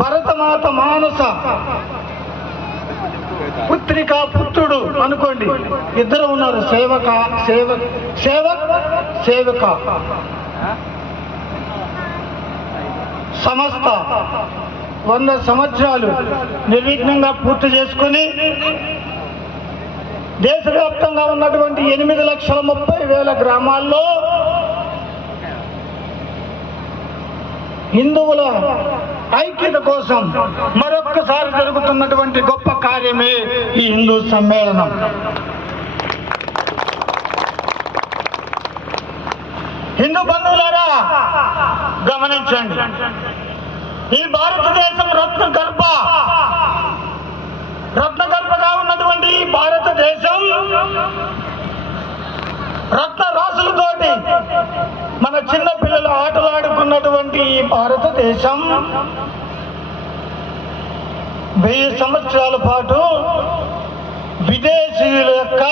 భరతమాత మానస పుత్రిక పుత్రుడు అనుకోండి, ఇద్దరు ఉన్నారు. సేవక సమస్త 100 సంవత్సరాలు నిర్విఘ్నంగా పూర్తి చేసుకుని దేశవ్యాప్తంగా ఉన్నటువంటి 8,30,000 గ్రామాల్లో హిందువుల ఐక్యత కోసం మరొక్కసారి జరుగుతున్నటువంటి గొప్ప కార్యమే ఈ హిందూ సమ్మేళనం. హిందూ బంధువులారా గమనించండి, ఈ భారతదేశం రత్నగర్భగా ఉన్నటువంటి ఈ భారతదేశం రత్న రాసులతోటి మన చిన్న పిల్లలు ఆటలాడుకున్నటువంటి ఈ భారతదేశం 1000 సంవత్సరాల పాటు విదేశీయుల యొక్క